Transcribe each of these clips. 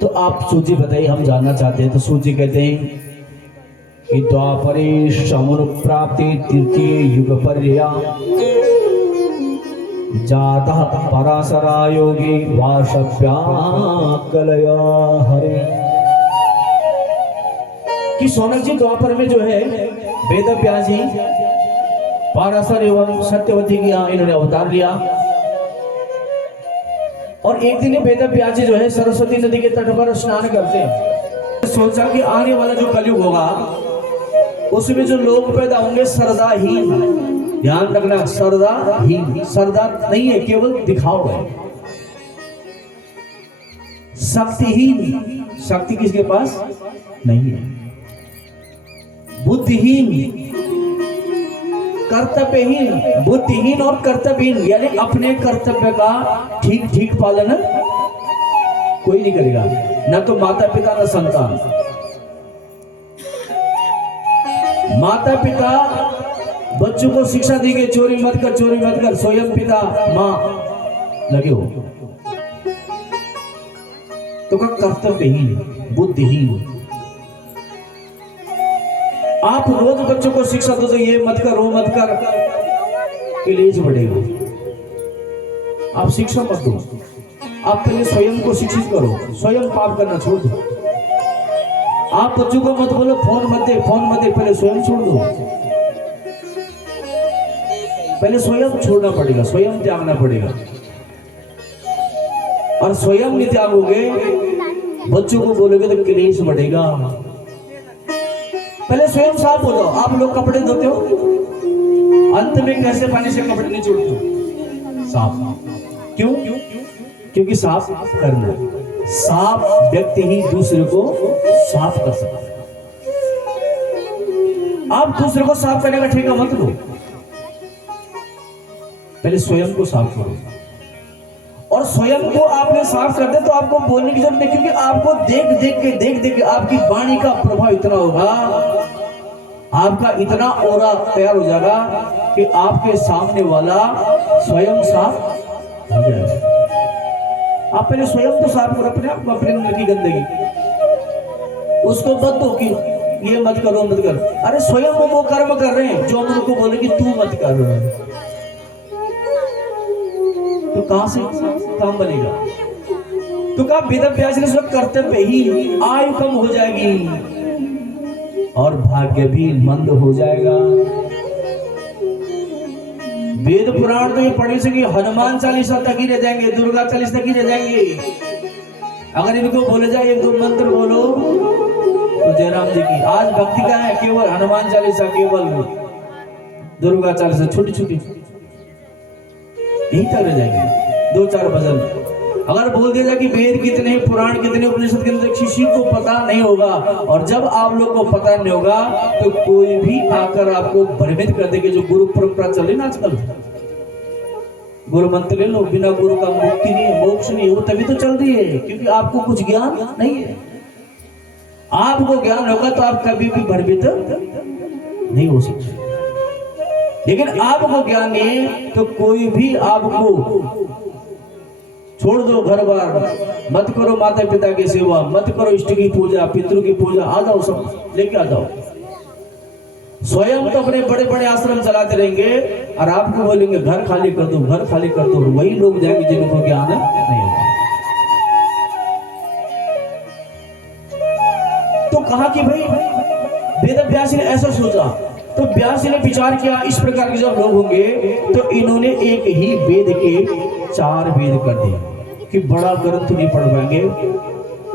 तो आप सूची बताइए, हम जानना चाहते हैं। तो सूची कहते हैं कि द्वापरे शमुन प्राप्ति तृतीय युग पर्या जातः पराशरा योगी वाशव्या कलया हरे। कि शौनक जी द्वापर में जो है वेद व्यास जी पराशर एवं सत्यवती की यहाँ इन्होंने अवतार लिया। और एक दिन वेद व्यास जी जो है सरस्वती नदी के तट पर स्नान करते हैं। सोचा कि आने वाला जो कलयुग होगा उसमें जो लोग पैदा होंगे सरदाहीन, ध्यान रखना, सरदाहीन, सरदार नहीं है, केवल दिखाओ है। शक्तिहीन, शक्ति किसके पास नहीं है। बुद्धिहीन, कर्तव्यहीन, बुद्धिहीन और कर्तव्यहीन, यानी अपने कर्तव्य का ठीक ठीक पालन कोई नहीं करेगा, ना तो माता पिता ना संतान। माता पिता बच्चों को शिक्षा देंगे चोरी मत कर, चोरी मत कर, स्वयं पिता मां लगे हो तो का कर्तव्यहीन, बुद्धिहीन। आप रोज बच्चों को शिक्षा दो तो ये मत कर वो मत कर, कलेश बढ़ेगा। आप शिक्षा मत दो, आप पहले स्वयं को शिक्षित करो, स्वयं पाप करना छोड़ दो। आप बच्चों को मत बोलो फोन मत दे, फोन मत दे, पहले स्वयं छोड़ दो। पहले स्वयं छोड़ना पड़ेगा, स्वयं त्यागना पड़ेगा। और स्वयं नहीं त्यागोगे, बच्चों को बोलोगे तो कलेश बढ़ेगा। पहले स्वयं साफ हो जाओ। आप लोग कपड़े धोते हो, अंत में कैसे पानी से कपड़े नहीं छोड़ते हो? साफ। क्यों? क्योंकि साफ करना, साफ व्यक्ति ही दूसरे को साफ कर सकता है। आप दूसरे को साफ करने का ठेका मत लो, पहले स्वयं को साफ करो। और स्वयं को आपने साफ कर दे तो आपको बोलने की जरूरत नहीं, क्योंकि आपको देख देख के आपकी वाणी का प्रभाव इतना होगा, आपका इतना ओरा तैयार हो जाएगा कि आपके सामने वाला स्वयं साफ हो जाएगा। आप पहले स्वयं तो साफ करो अपने आप, अपने अंदर की गंदगी। उसको मत दो कि ये मत करो मत कर। अरे स्वयं वो कर्म कर रहे हैं जो हम उनको बोले कि तू मत कर, तो कहां से काम बनेगा? तो कहा वेद व्यास ने सब कर्तव्य ही, आयु कम हो जाएगी और भाग्य भी मंद हो जाएगा। वेद पुराण तो ये पढ़ने से कि हनुमान चालीसा तक ही रह जाएंगे, दुर्गा चालीसा तक ही रह जाएंगे। अगर इनको बोले जाए एक दो मंत्र बोलो तो जयराम जी की। आज भक्ति का है केवल हनुमान चालीसा, केवल दुर्गा चालीसा, छोटी छोटी यही तक रह जाएंगे, दो चार भजन। अगर बोल दिया जाए कि वेद कितने, पुराण कितने, उपनिषद कितने, किसी को पता नहीं होगा। और जब आप लोग को पता नहीं होगा तो कोई भी आकर आपको भ्रमित कर देगा। जो गुरु परंपरा चल रही ना आजकल, गुरु मंत्र ले लो, बिना गुरु का मुक्ति नहीं है, मोक्ष नहीं है, वो तभी तो चल रही है क्योंकि आपको कुछ ज्ञान नहीं है। आपको ज्ञान होगा तो आप कभी भी भ्रमित नहीं हो सकते। लेकिन आपको ज्ञान नहीं तो कोई भी आपको छोड़ दो घर बार, मत करो माता पिता की सेवा, मत करो इष्ट की पूजा, पितरों की पूजा, आ जाओ सब लेके आ जाओ। स्वयं तो अपने बड़े बड़े आश्रम चलाते रहेंगे और आपको बोलेंगे घर खाली कर दो, घर खाली कर दो। वही लोग जाएंगे जिनको ज्ञान नहीं होगा। तो कहा कि भाई वेद व्यास ने ऐसा सोचा, तो व्यास ने विचार किया इस प्रकार के जब लोग होंगे तो इन्होंने एक ही वेद के 4 वेद कर दिए कि बड़ा ग्रंथ नहीं पढ़ पाएंगे,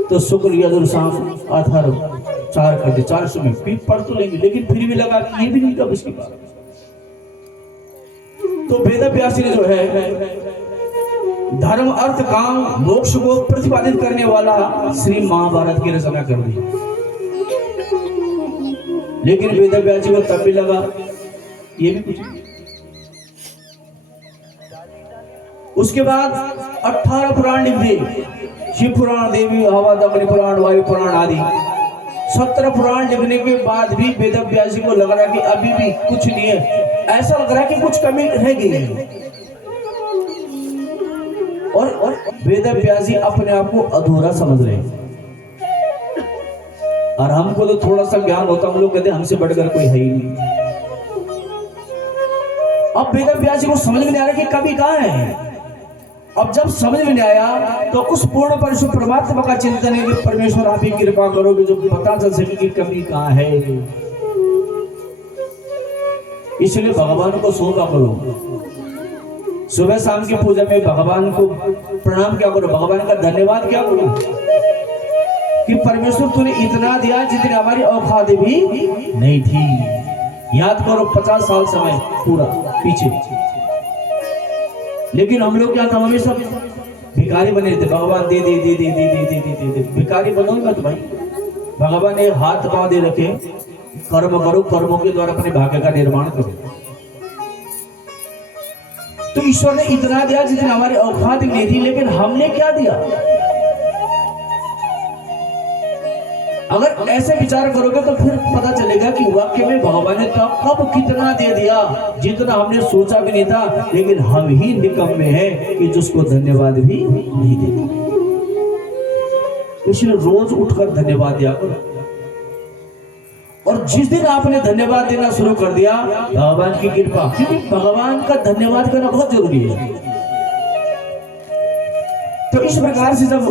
तो शुक्ल यजुर साम अथर्व 4 कर दिए। 400 में फिर पढ़ तो लेंगे, लेकिन फिर भी लगा कि ये भी नहीं कब इसके बाद। तो वेद व्यास ने जो है धर्म अर्थ काम मोक्ष को प्रतिपादित करने वाला श्री महाभारत की रचना कर दी। लेकिन वेद व्यास जी को तब भी लगा ये भी कुछ। उसके बाद 18 पुराण लिख दिए, शिव पुराण, देवी हवा अग्नि पुराण, वायु पुराण आदि 17 पुराण लिखने के बाद भी वेद व्यास जी को लग रहा कि अभी भी कुछ नहीं है, ऐसा लग रहा कि कुछ कमी रह गई है। और वेद व्यासी अपने आप को अधूरा समझ रहे हैं, और हमको तो थोड़ा सा ज्ञान होता, हम लोग कहते हैं हमसे बढ़कर कोई है ही नहीं। अब वेद व्यासी को समझ में नहीं आ रहा कि कभी कहाँ है। अब जब समझ में नहीं आया तो उस पूर्ण परशु परमात्मा का चिंतन है कि परमेश्वर आप ही कृपा करोगे जो पता चल सके कि कमी कहाँ है। इसलिए भगवान को सौंपा करो, सुबह शाम की पूजा में भगवान को प्रणाम क्या करो, भगवान का धन्यवाद क्या करो कि परमेश्वर तूने इतना दिया जितनी हमारी औकात भी नहीं थी। याद करो 50 साल समय पूरा पीछे, लेकिन हम लोग क्या था, हमेशा भिखारी बने थे। भगवान दे दे दे दे दे दे दे दे दे, भिखारी बनो मत भाई। भगवान ने हाथ पांव दे रखे, कर्म करो, कर्मों के द्वारा अपने भाग्य का निर्माण करो। तो ईश्वर ने इतना दिया जितनी हमारी औकात नहीं थी, लेकिन हमने क्या दिया? अगर ऐसे विचार करोगे तो फिर पता चलेगा कि वाकई में भगवान ने तो कब कितना दे दिया जितना हमने सोचा भी नहीं था, लेकिन हम ही निकम्मे हैं कि जिसको धन्यवाद भी नहीं देते। इसलिए रोज उठकर धन्यवाद दिया करो, और जिस दिन आपने धन्यवाद देना शुरू कर दिया, भगवान की कृपा, क्योंकि भगवान का धन्यवाद करना बहुत जरूरी है। तो इस प्रकार से जब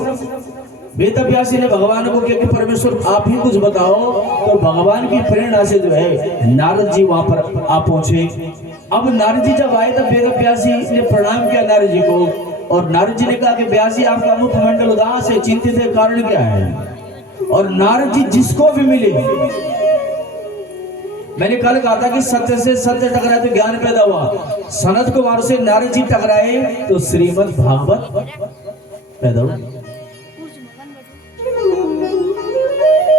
वेद व्यासी ने भगवान को कहा कि परमेश्वर आप ही कुछ बताओ, तो भगवान की प्रेरणा से जो है नारद जी वहां पर आ पहुंचे। अब नारद जी जब आए तब वेद व्यासी ने प्रणाम किया नारद जी को, और नारद जी ने कहा कि व्यासी आपका मुखमंडल उदास है, चिंतित है, कारण क्या है? और नारद जी जिसको भी मिले, मैंने कल कहा था कि सत्य से सत्य टकराए तो ज्ञान पैदा हुआ, सनत कुमार से नारद जी टकराए तो श्रीमद् भागवत पैदा हुआ।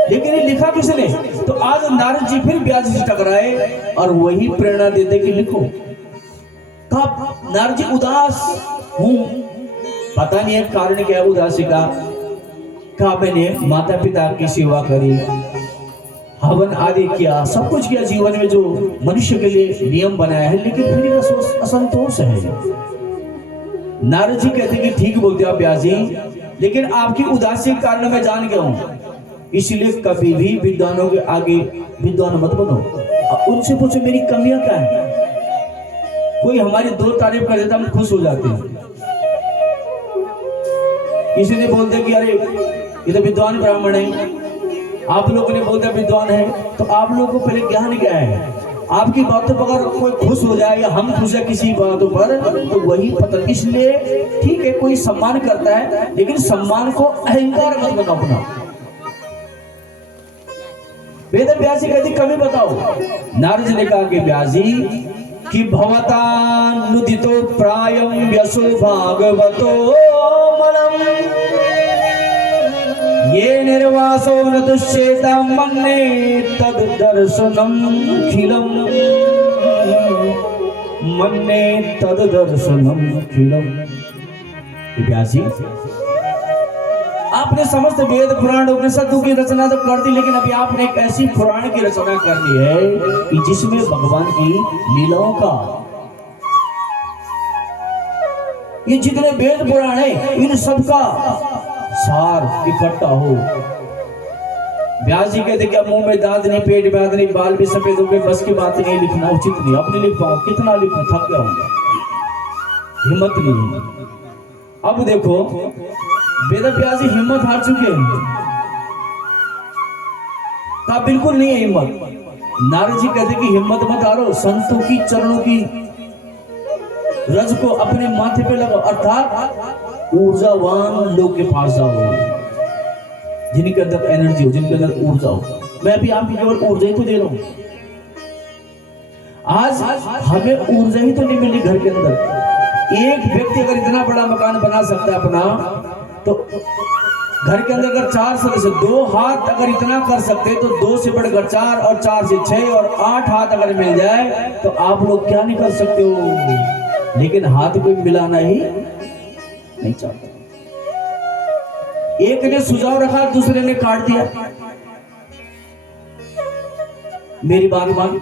लेकिन ये लिखा किसने? तो आज नारद जी फिर व्यास जी टकराए और वही प्रेरणा देते कि लिखो। कब नारद जी उदास हूं, पता नहीं है कारण क्या है उदासी का। कहा मैंने माता पिता की सेवा करी, हवन आदि किया, सब कुछ किया जीवन में जो मनुष्य के लिए नियम बनाया है, लेकिन फिर असंतोष है। नारद जी कहते कि ठीक बोलते आप व्यास जी, लेकिन आपकी उदासी के कारण मैं जान गया हूं, इसलिए कभी भी विद्वानों के आगे विद्वान मत बनो। उनसे पूछो मेरी कमियां क्या है। कोई हमारी 2 तारीफ कर देता हम खुश हो जाते हैं। किसी ने बोलते कि अरे ये तो विद्वान ब्राह्मण है, आप लोगों ने बोलते विद्वान है, तो आप लोगों को पहले ज्ञान क्या है? आपकी बातों पर अगर कोई खुश हो जाए या हम खुश है किसी बातों पर, तो वही पता। इसलिए ठीक है कोई सम्मान करता है, लेकिन सम्मान को अहंकार मत बनो अपना। वेद व्यासी कहती कभी बताओ। नारद जी ने कहा कि व्यासी कि भवतानुदितो प्रायं यशो भागवतो मनम ये निर्वासो न दुष्येता मन्ने तद दर्शनम खिलम, मन्ने तद दर्शनम खिलम। व्यासी आपने समस्त वेद पुराण उपनिषदों की रचना तो कर दी, लेकिन अभी आपने एक ऐसी पुराण की रचना करनी है कि जिसमें भगवान की लीलाओं का, ये जितने वेद पुराण है इन सब का सार इकट्ठा हो। व्यास जी कहते क्या मुंह में दांत नहीं, पेट में दांत नहीं, बाल भी सफेद हो गए, बस की बात नहीं, लिखना उचित नहीं। अपने लिख पाऊं, कितना लिखूं, थक गया हूं, हिम्मत नहीं। अब देखो वेद व्यास जी हिम्मत हार चुके हैं, का बिल्कुल नहीं है हिम्मत। नारद जी कहते कि हिम्मत मत हारो, संतों की चरणों की रज को अपने माथे पे लगाओ, अर्थात ऊर्जावान लोग के पास जाओ, जिनके अंदर एनर्जी हो, जिनके अंदर ऊर्जा हो। मैं अभी आपकी केवल ऊर्जा ही तो दे रहा हूं। आज हमें ऊर्जा ही तो नहीं मिली घर के अंदर। एक व्यक्ति अगर इतना बड़ा मकान बना सकता है अपना, तो घर के अंदर अगर 4 सदस्य, 2 हाथ अगर इतना कर सकते तो 2 से बढ़कर 4 और 4 से 6 और 8 हाथ अगर मिल जाए तो आप लोग क्या नहीं कर सकते हो। लेकिन हाथ कोई मिलाना ही नहीं चाहता। एक ने सुझाव रखा, दूसरे ने काट दिया। मेरी बात मान।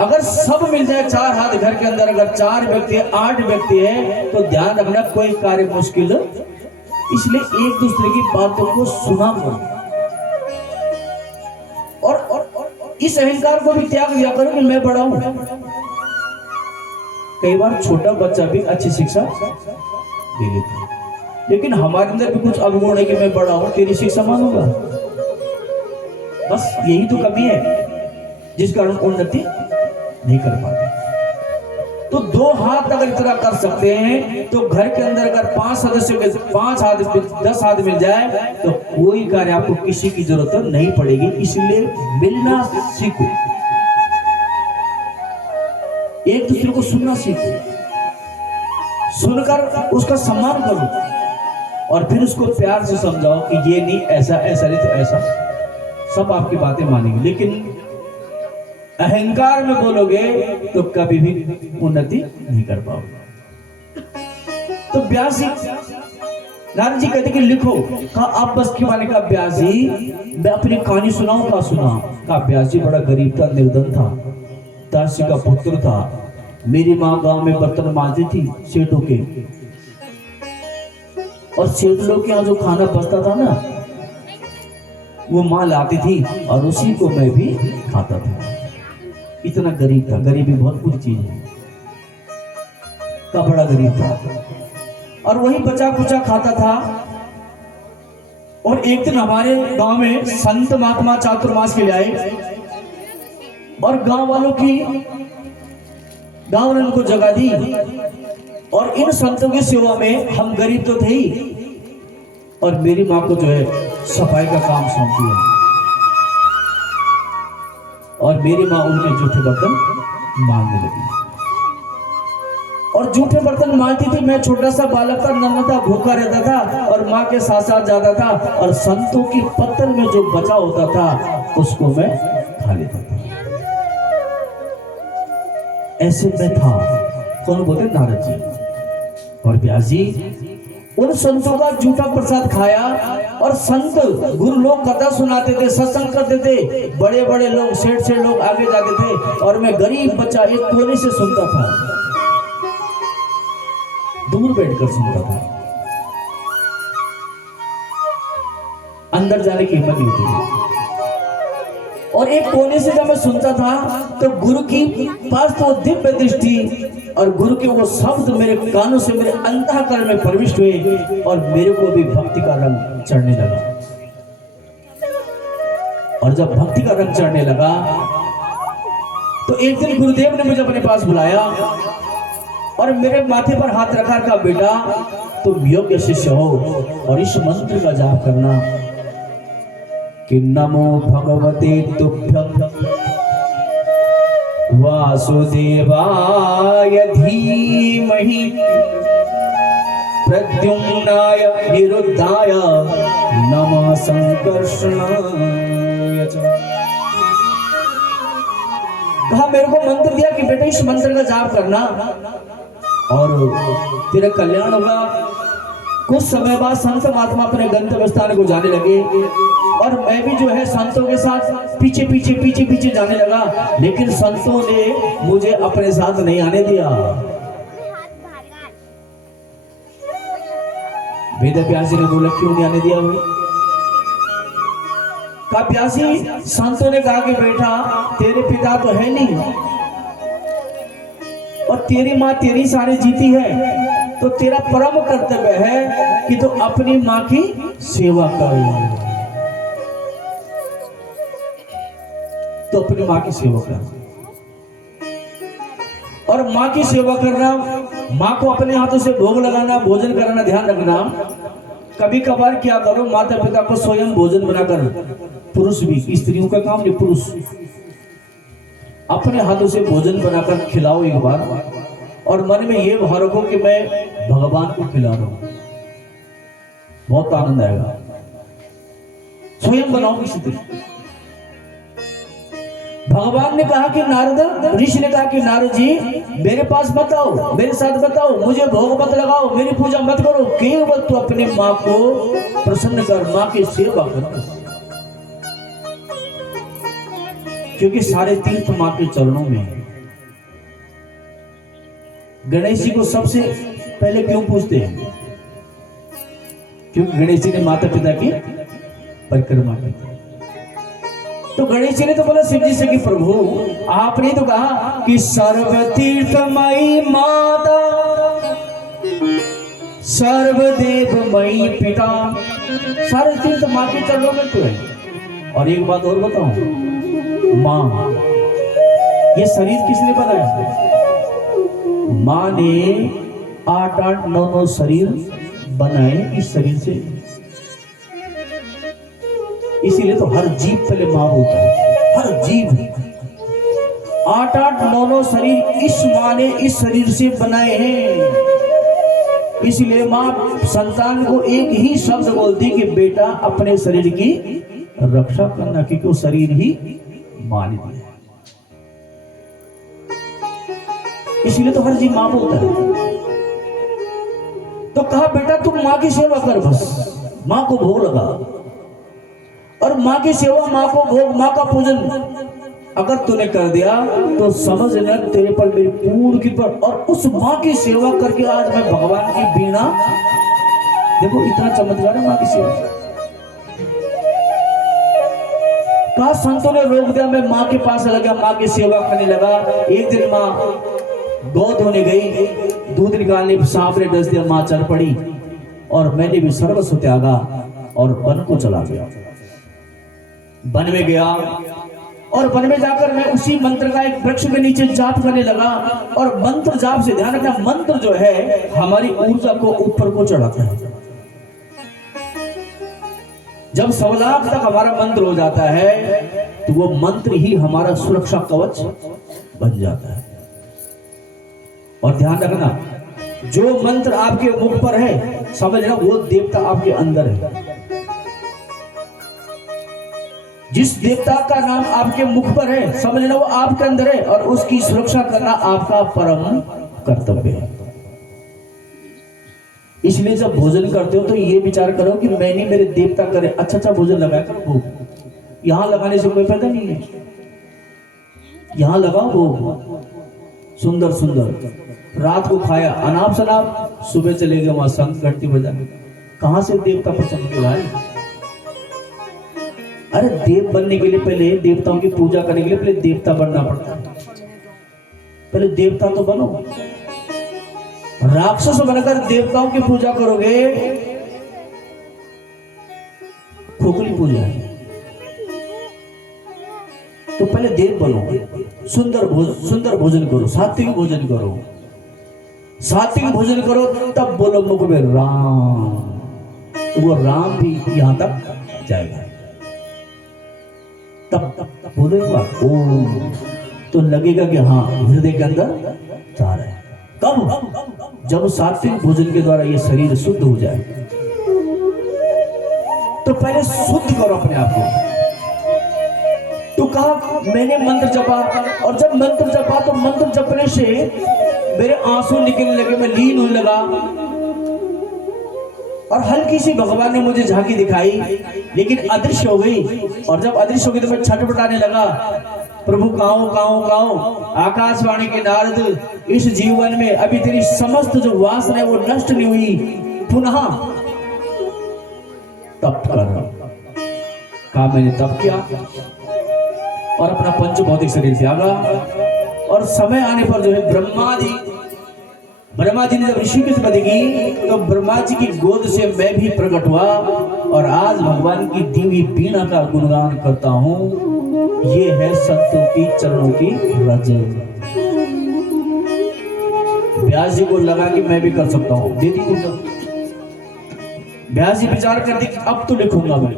अगर सब मिल जाए, 4 हाथ घर के अंदर अगर 4 व्यक्ति 8 व्यक्ति है तो ध्यान रखना कोई कार्य मुश्किल, इसलिए एक दूसरे की बातों को सुना करो और इस अहंकार को भी त्याग दिया करो कि मैं बड़ा हूं। कई बार छोटा बच्चा भी अच्छी शिक्षा दे लेता है, लेकिन हमारे अंदर भी कुछ अवगुण है कि मैं बड़ा हूं, तेरी शिक्षा मानूंगा। बस यही तो कमी है जिस कारण उन्नति नहीं कर पाते। तो 2 हाथ अगर इतना कर सकते हैं तो घर के अंदर अगर 5 सदस्य के 5 हाथ 10 हाथ मिल जाए तो कोई कार्य आपको किसी की जरूरत नहीं पड़ेगी। इसलिए मिलना सीखो, एक दूसरे को सुनना सीखो, सुनकर उसका सम्मान करो और फिर उसको प्यार से समझाओ कि ये नहीं, ऐसा ऐसा नहीं तो ऐसा, सब आपकी बातें मानेंगे। लेकिन अहंकार में बोलोगे तो कभी भी उन्नति नहीं कर पाओगे। तो व्यास जी, नारद जी कहते कि लिखो। कहा आप बस की माने का व्यास जी मैं अपनी कहानी सुनाऊं? का सुना? कहा व्यास जी बड़ा गरीब था, निर्धन था, दासी का पुत्र था। मेरी माँ गांव में बर्तन मांजती थी सेठों के, और सेठ लोग के यहाँ जो खाना बचता था ना वो माँ लाती थी और उसी को मैं भी खाता था। इतना गरीब था, गरीबी बहुत बुरी चीज है, का बड़ा गरीब था और वही बचा कुचा खाता था। और एक दिन हमारे गांव में संत महात्मा चातुर्मास के लिए आए और गांव वालों की गांव ने उनको जगह दी और इन संतों की सेवा में हम गरीब तो थे ही, और मेरी माँ को जो है सफाई का काम सौंप दिया और मेरी माँ उनके जूठे बर्तन मांगने लगी और जूठे बर्तन मांगती थी। मैं छोटा सा बालक था, नन्हा था, भूखा रहता था और माँ के साथ साथ जाता था और संतों की पत्तल में जो बचा होता था उसको मैं खा लेता था। ऐसे में था, कौन बोलते? नारद जी और व्यास जी उन संतों का जूठा प्रसाद खाया और संत गुरु लोग कथा सुनाते थे, सत्संग करते थे, बड़े बड़े लोग सेठ से लोग आगे जाते थे और मैं गरीब बच्चा एक कोने से सुनता था, दूर बैठकर सुनता था, अंदर जाने की हिम्मत नहीं होती थी। और एक कोने से जब मैं सुनता था तो गुरु की पास तो दिव्य दृष्टि और गुरु के वो शब्द मेरे कानों से मेरे अंतःकरण में प्रविष्ट हुए और मेरे को भी भक्ति का रंग चढ़ने लगा। और जब भक्ति का रंग चढ़ने लगा तो एक दिन गुरुदेव ने मुझे अपने पास बुलाया और मेरे माथे पर हाथ रखा, का बेटा तुम योग्य शिष्य हो और इस मंत्र का जाप करना कि नमो भगवते तुभ्यं वासुदेवाय धीमहि प्रद्युम्नाय निरुद्धाय नमः संकर्षणाय च। कहा मेरे को मंत्र दिया कि बेटा इस मंत्र का जाप करना और तेरा कल्याण होगा। कुछ समय बाद संत महात्मा अपने गंतव्य स्थान को जाने लगे और मैं भी जो है संतों के साथ पीछे पीछे जाने लगा, लेकिन संतों ने मुझे अपने साथ नहीं आने दिया। वेद व्यासी ने बोला क्यों नहीं आने दिया? कहा व्यासी, संतों ने कहा कि बेटा तेरे पिता तो है नहीं और तेरी माँ तेरी सारी जीती है, तो तेरा परम कर्तव्य है कि तू अपनी माँ की सेवा कर। तो अपनी माँ की सेवा कर और माँ की सेवा करना, माँ को अपने हाथों से भोग लगाना, भोजन कराना, ध्यान रखना। कभी कभार क्या करो, माता पिता को स्वयं भोजन बनाकर, पुरुष भी, स्त्रियों का काम नहीं, पुरुष अपने हाथों से भोजन बनाकर खिलाओ एक बार और मन में ये भाव रखो कि मैं भगवान को खिला रहा हूं, बहुत आनंद आएगा। स्वयं बनाओ किसी दिन। भगवान ने कहा कि नारद, ऋषि ने कहा कि नारद जी मेरे पास मत आओ, मेरे साथ बताओ, मुझे भोग मत लगाओ, मेरी पूजा मत करो, केवल तू अपनी माँ को प्रसन्न कर, माँ की सेवा कर, क्योंकि सारे तीर्थ माँ के चरणों में है। गणेश जी को सबसे पहले क्यों पूछते हैं? क्योंकि गणेश जी ने माता पिता की परिक्रमा की। तो गणेश जी ने तो बोला शिव जी से कि प्रभु आपने तो कहा कि सर्वतीर्थमयी माता सर्वदेवमयी पिता, सारे तीर्थ माँ के चरणों में तो है। और एक बात और बताऊं, माँ, ये शरीर किसने बनाया? माँ ने 8-8, 9-9 शरीर बनाए इस शरीर से। इसीलिए तो हर जीव पहले माँ होता है, हर जीव। 8-8, 9-9 शरीर इस माँ ने इस शरीर से बनाए हैं। इसलिए माँ संतान को एक ही शब्द बोलती कि बेटा अपने शरीर की रक्षा करना, क्योंकि वो शरीर ही माँ ने दिया। इसलिए तो हर जीव माँ बोलता है। तो कहा बेटा तुम माँ की सेवा कर, बस माँ को भोग लगा। और माँ की सेवा, माँ को भोग, माँ का पूजन अगर तूने कर दिया तो समझ ले तेरे पर मेरी पूर्ण कृपा। और उस माँ की सेवा करके आज मैं भगवान की वीणा, देखो इतना चमत्कार है माँ की सेवा। कहा संतों ने रोक दिया, मैं माँ के पास लगा, माँ की सेवा करने लगा। एक दिन माँ गोद होने गई, दूध निकालने सांप ने डस दिया, माँ चल पड़ी और मैंने भी सर्वस्व त्यागा और वन को चला गया। वन में गया और वन में जाकर मैं उसी मंत्र का एक वृक्ष के नीचे जाप करने लगा। और मंत्र जाप से ध्यान रखना, मंत्र जो है हमारी ऊर्जा को ऊपर को चढ़ाता है। जब 100 लाख तक हमारा मंत्र हो जाता है तो वो मंत्र ही हमारा सुरक्षा कवच बन जाता है। और ध्यान रखना, जो मंत्र आपके मुख पर है समझना वो देवता आपके अंदर है। जिस देवता का नाम आपके मुख पर है समझना वो आपके अंदर है, और उसकी सुरक्षा करना आपका परम कर्तव्य है। इसलिए जब भोजन करते हो तो ये विचार करो कि मैंने मेरे देवता करे, अच्छा भोजन लगाया करो भोग। यहां लगाने से कोई फायदा नहीं है, यहां लगाओ भोग सुंदर सुंदर। रात को खाया अनाप शनाप, सुबह चले गए वहां शंख घंटी बजाने। कहां से देवता पसंद के लाए? अरे देव बनने के लिए पहले, देवताओं की पूजा करने के लिए पहले देवता बनना पड़ता है। पहले देवता तो बनो। राक्षस बनकर देवताओं की पूजा करोगे, खोखली पूजा है। तो पहले देव बनो, सुंदर भोजन करो, सात्विक भोजन करो। सात्विक भोजन करो तब बोलो मुख में राम, तो वो राम भी यहां तक जाएगा। तब बोलो एक बार ओम, तो लगेगा कि हाँ हृदय के अंदर जा रहा है। कब? जब सात्विक भोजन के द्वारा ये शरीर शुद्ध हो जाए। तो पहले शुद्ध करो अपने आप को। तो कहा मैंने मंत्र जपा, और जब मंत्र जपा तो मंत्र जपने से मेरे आंसू निकलने लगे, मैं लीन होने लगा। और हल्की सी भगवान ने मुझे झांकी दिखाई, लेकिन अदृश्य हो गई। और जब अदृश्य हो गई तो मैं छटपटाने लगा, प्रभु काओ काओ काओ। आकाशवाणी के नारद, इस जीवन में अभी तेरी समस्त जो वासना है वो नष्ट नहीं हुई, पुनः तप कर। कहा मैंने तप किया और अपना पंच भौतिक शरीर त्यागा। और समय आने पर जो है ब्रह्मा जी ने जब ऋषि की स्तुति की तो ब्रह्मा जी की गोद से मैं भी प्रकट हुआ, और आज भगवान की दी हुई वीणा का गुणगान करता हूं। ये है संतों की चरणों की रज। व्यास जी को लगा कि मैं भी कर सकता हूं, दे दी। व्यास जी विचार करते कि अब तो लिखूंगा मैं,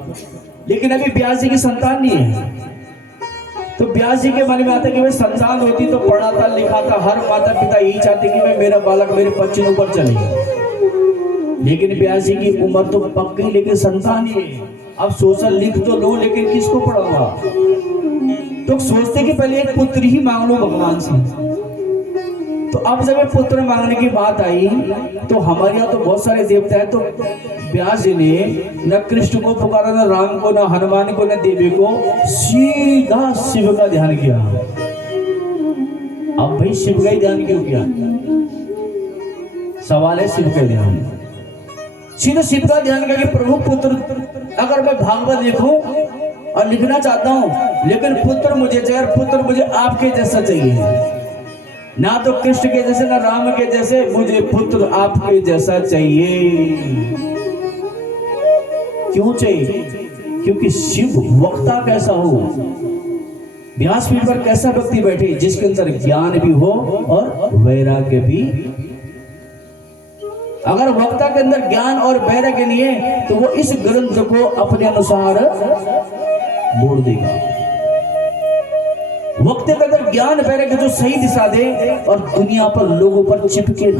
लेकिन अभी व्यास जी की संतान नहीं है। तो व्यास जी के मन में आता कि मैं संतान होती तो पढ़ाता लिखाता। हर माता पिता यही चाहते कि मैं मेरा बालक मेरे पच्चीनों पर चले, लेकिन व्यास जी की उम्र तो पक गई, लेकिन संतान ही है। अब सोशल लिख तो लो, लेकिन किसको पढ़ाऊंगा? तो सोचते कि पहले एक पुत्र ही मांग लो भगवान से। तो अब जब पुत्र मांगने की बात आई तो हमारे यहाँ तो बहुत सारे देवता है। तो व्यास जी ने न कृष्ण को पुकारा, न राम को, न हनुमान को, न देवी को, सीधा शिव का ध्यान किया। अब भाई शिव का ही ध्यान क्यों किया? सवाल है शिव का ध्यान। सीधे शिव का ध्यान करके प्रभु पुत्र, अगर मैं भागवत लिखूं और लिखना चाहता हूं, लेकिन पुत्र मुझे चाहिए, पुत्र मुझे आपके जैसा चाहिए, ना तो कृष्ण के जैसे ना राम के जैसे, मुझे पुत्र आपके जैसा चाहिए। क्यों चाहिए? क्योंकि शिव वक्ता कैसा हो, व्यासपीठ पर कैसा व्यक्ति बैठे जिसके अंदर ज्ञान भी हो और वैराग्य भी। अगर वक्ता के अंदर ज्ञान और वैराग्य नहीं है तो वो इस ग्रंथ को अपने अनुसार मोड़ देगा। वक्ता के अंदर ज्ञान वैराग्य जो सही दिशा दे और दुनिया पर लोगों पर चिपके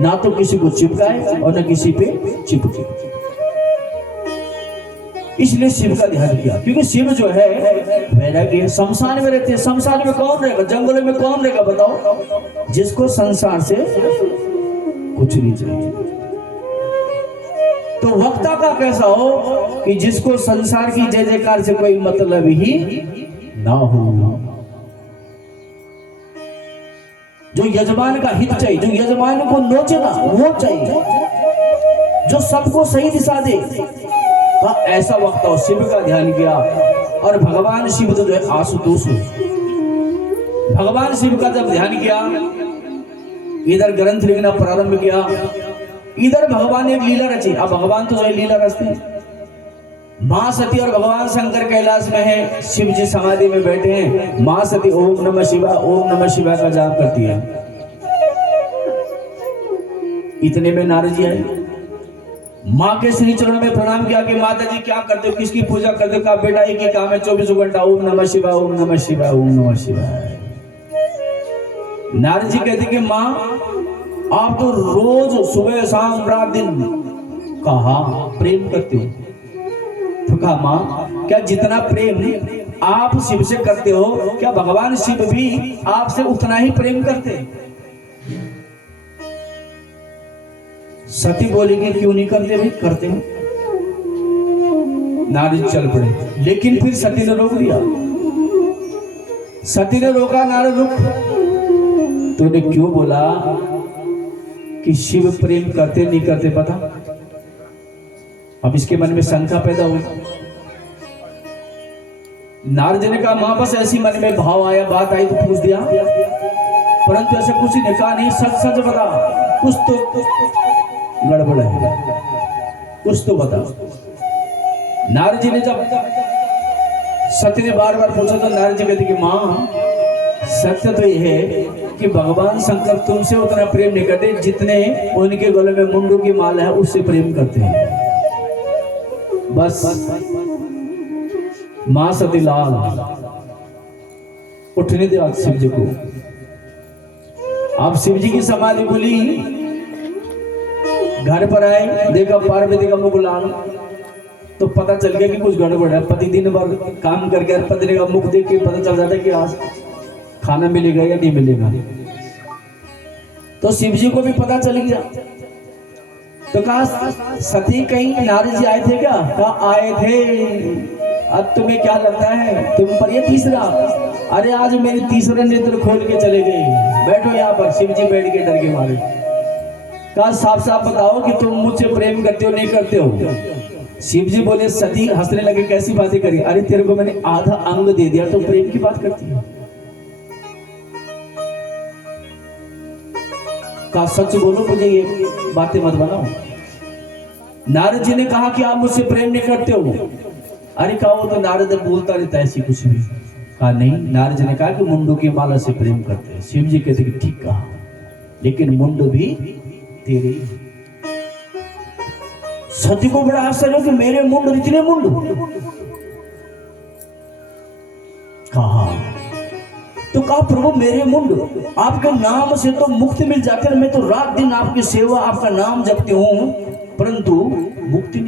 ना तो किसी को चिपकाए और ना किसी पे चिपके। इसलिए शिव का ध्यान किया, क्योंकि शिव जो है वैराग्य, शमशान में रहते हैं। शमशान में कौन रहेगा? जंगलों में कौन रहेगा बताओ? जिसको संसार से कुछ नहीं चाहिए। तो वक्ता का कैसा हो कि जिसको संसार की जय जयकार से कोई मतलब ही ना हो, जो यजमान का हित चाहिए, जो यजमान को नोचे ना वो चाहिए, जो सबको सही दिशा दे। हाँ, ऐसा वक्ता शिव का ध्यान किया। और भगवान शिव तो जो है आशुतोष, भगवान शिव का जब ध्यान किया, इधर ग्रंथ लिखना प्रारंभ किया, इधर भगवान ने एक लीला रची। अब भगवान तो जो है लीला रचते हैं। मां सती और भगवान शंकर कैलाश में है, शिव जी समाधि में बैठे हैं। मां सती ओम नमः शिवाय, ओम नमः शिवाय का जाप करती है। इतने में नारद जी आए, माँ के श्री चरणों में प्रणाम किया कि माता जी क्या करते हो, किसकी पूजा करते हो? कहा बेटा एक ही काम है 24 घंटा, ओम नमः शिवाय, ओम नमः शिवाय, ओम नमः शिवाय। नारद जी कहते कि माँ आप तो रोज सुबह शाम रात दिन कहा प्रेम करते हो। तो कहा माँ क्या जितना प्रेम आप शिव से करते हो, क्या भगवान शिव भी आपसे उतना ही प्रेम करते हैं? सती बोलेगी क्यों नहीं करते? भाई करते हैं। नारद चल पड़े, लेकिन फिर सती ने रोक दिया। सती ने रोका, नारद रुक। तो ने क्यों बोला कि शिव प्रेम करते नहीं करते पता? अब इसके मन में शंका पैदा हुई। नारद ने कहा मां बस ऐसी मन में भाव आया, बात आई तो पूछ दिया, परंतु ऐसे कुछ नहीं कहा। नहीं, सच सच बता, कुछ तो गड़बड़ है, कुछ तो बता। नारद जी ने जब सत्य ने बार बार पूछा तो नारद जी कहते कि मां सत्य तो यह है कि भगवान शंकर तुमसे उतना प्रेम नहीं करते जितने उनके गले में मुंडू की माला है उससे प्रेम करते हैं। बस मां सती लाल उठने दे आज शिव जी को। आप शिव जी की समाधि खुली, घर पर आए, देखा पार्वती का मुख लाल, तो पता चल गया कि कुछ गड़बड़ है। पति दिन भर काम करके पत्नी का मुख देख के पता चल जाता है कि आज खाना मिलेगा या नहीं मिलेगा। तो शिव जी को भी पता चल गया। तो कहा सती कहीं नारद जी आए थे क्या? कहा आए थे। अब तुम्हें क्या लगता है तुम पर ये तीसरा? अरे आज मेरे तीसरे नेत्र खोल के चले गए। बैठो यहाँ पर। शिव जी बैठ के डर के मारे। कहा साफ साफ बताओ कि तुम मुझसे प्रेम करते हो नहीं करते हो? शिव जी बोले, सती हंसने लगे, कैसी बातें करी? अरे तेरे को मैंने आधा अंग दे दिया तो प्रेम की बात करती है? कहा सच बोलो, मुझे ये बातें मत बनाओ। नारद जी ने कहा कि आप मुझसे प्रेम नहीं करते हो। अरे कहा वो तो नारद बोलता रहता है ऐसी कुछ भी। कहा नहीं, नारद जी ने कहा कि मुंडू की माला से प्रेम करते हैं। शिव जी कहते कि ठीक कहा, लेकिन मुंडू भी तेरे। सती को बड़ा आश्चर्य हो कि मेरे मुंड, इतने मुंड? कहा तो कहा प्रभु मेरे मुंड, आपके नाम से तो मुक्ति मिल जाती है। मैं तो रात दिन आपकी सेवा, आपका नाम जपती हूं, परंतु मुक्ति नहीं